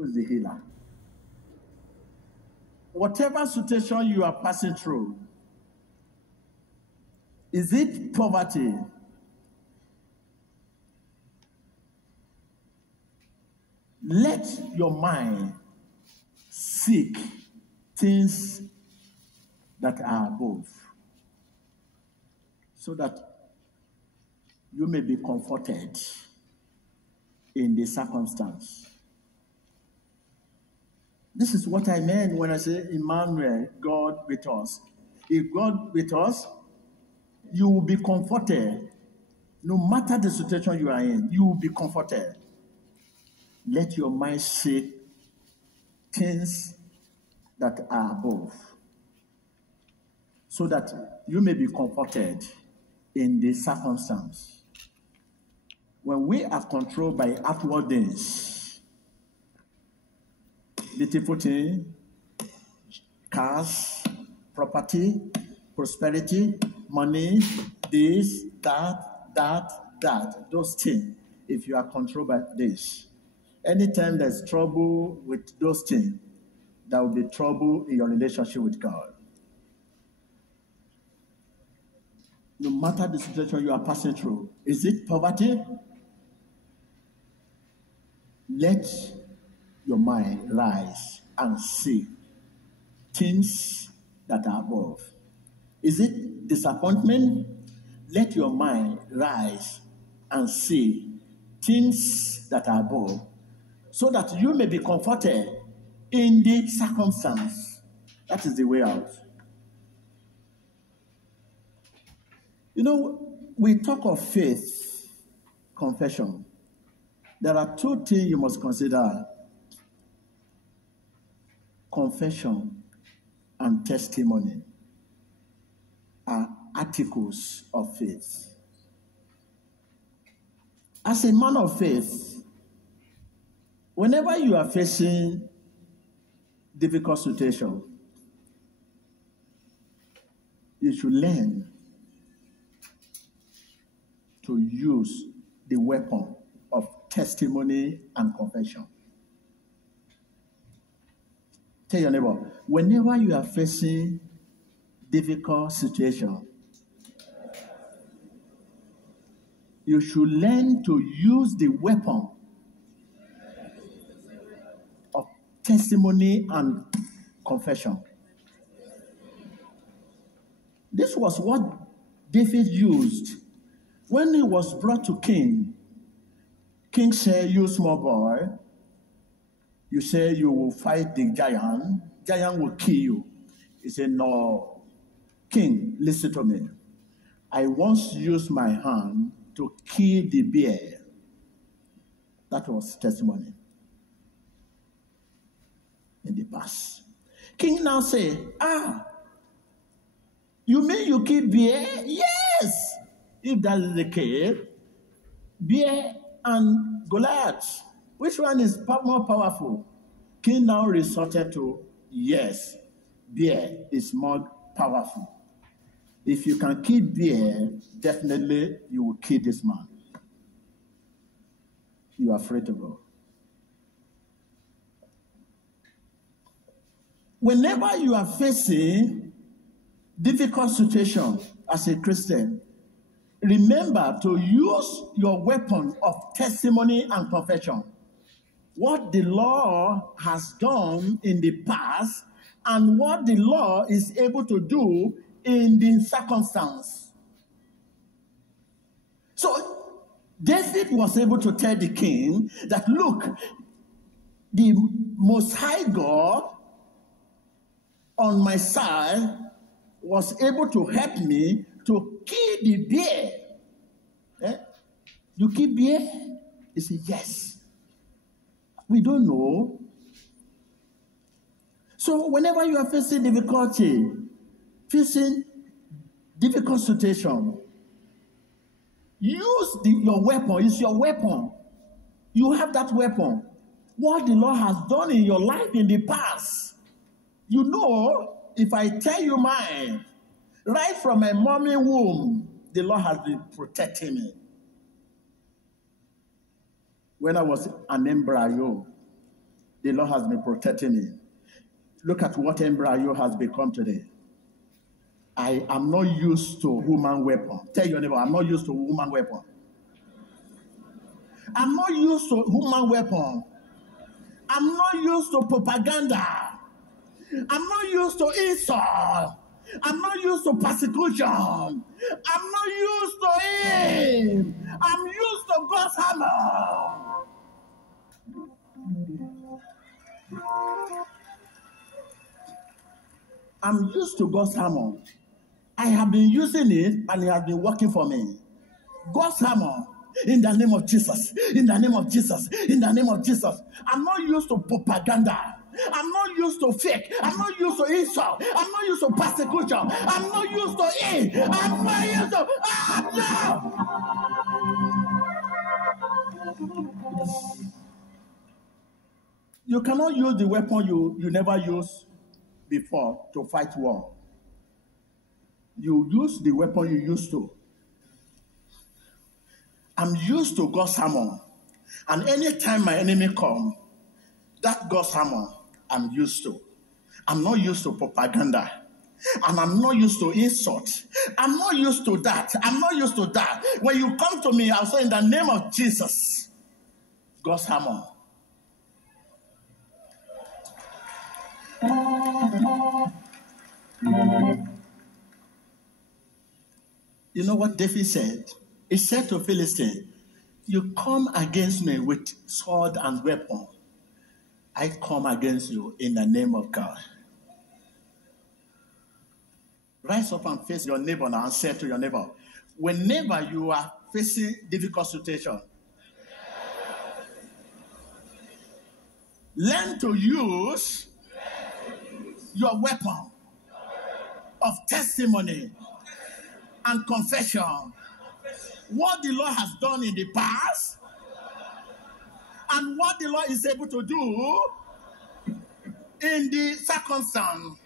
Who's the healer? Whatever situation you are passing through, is it poverty? Let your mind seek things that are above, so that you may be comforted in the circumstance. This is what I meant when I say, Emmanuel, God with us. If God with us, you will be comforted. No matter the situation you are in, you will be comforted. Let your mind seek things that are above, so that you may be comforted in the circumstance. When we are controlled by outward things, beautiful thing, cars, property, prosperity, money, this, that, those things, if you are controlled by this, anytime there's trouble with those things, there will be trouble in your relationship with God. No matter the situation you are passing through, is it poverty? Let your mind rise and see things that are above. Is it disappointment? Let your mind rise and see things that are above, so that you may be comforted in the circumstance. That is the way out. You know, we talk of faith, confession. There are two things you must consider: confession and testimony are articles of faith. As a man of faith, whenever you are facing difficult situation, you should learn to use the weapon of testimony and confession. Tell your neighbor, whenever you are facing difficult situation, you should learn to use the weapon of testimony and confession. This was what David used when he was brought to king. King said, "You small boy, you say you will fight the giant. Giant will kill you." He said, "No, king, listen to me. I once used my hand to kill the bear." That was testimony in the past. King now say, you mean you kill bear? Yes. If that is the case, bear and Goliath, which one is more powerful? King now resorted to, yes, bear is more powerful. If you can kill bear, definitely you will kill this man. You are afraid to go. Whenever you are facing difficult situation as a Christian, remember to use your weapon of testimony and confession. What the law has done in the past and what the law is able to do in the circumstance. So David was able to tell the king that, look, the Most High God on my side was able to help me to kill the bear. You kill bear? He said, yes. We don't know. So whenever you are facing difficulty, facing difficult situation, use your weapon. It's your weapon. You have that weapon. What the Lord has done in your life in the past. You know, if I tell you mine, right from my mommy womb, the Lord has been protecting me. When I was an embryo, The Lord has been protecting me. Look at what embryo has become today. I am not used to human weapon. Tell your neighbor, I'm not used to human weapon. I'm not used to human weapon. I'm not used to propaganda. I'm not used to insult. I'm not used to persecution. I'm not used to it. I'm used to God's hammer. I'm used to God's hammer. I have been using it and it has been working for me. God's hammer. In the name of Jesus. In the name of Jesus. In the name of Jesus. I'm not used to propaganda. I'm not used to fake. I'm not used to insult. I'm not used to persecution. I'm not used to it. I'm not used to. No! You cannot use the weapon you never used before to fight war. You use the weapon you used to. I'm used to God's hammer. And anytime my enemy comes, that God's hammer I'm used to. I'm not used to propaganda. And I'm not used to insult. I'm not used to that. I'm not used to that. When you come to me, I'll say in the name of Jesus, God's hammer. You know what David said? He said to Philistine, you come against me with sword and weapon. I come against you in the name of God. Rise up and face your neighbor now and say to your neighbor, whenever you are facing difficult situation, learn to use your weapon of testimony and confession. What the Lord has done in the past and what the Lord is able to do in the circumstance.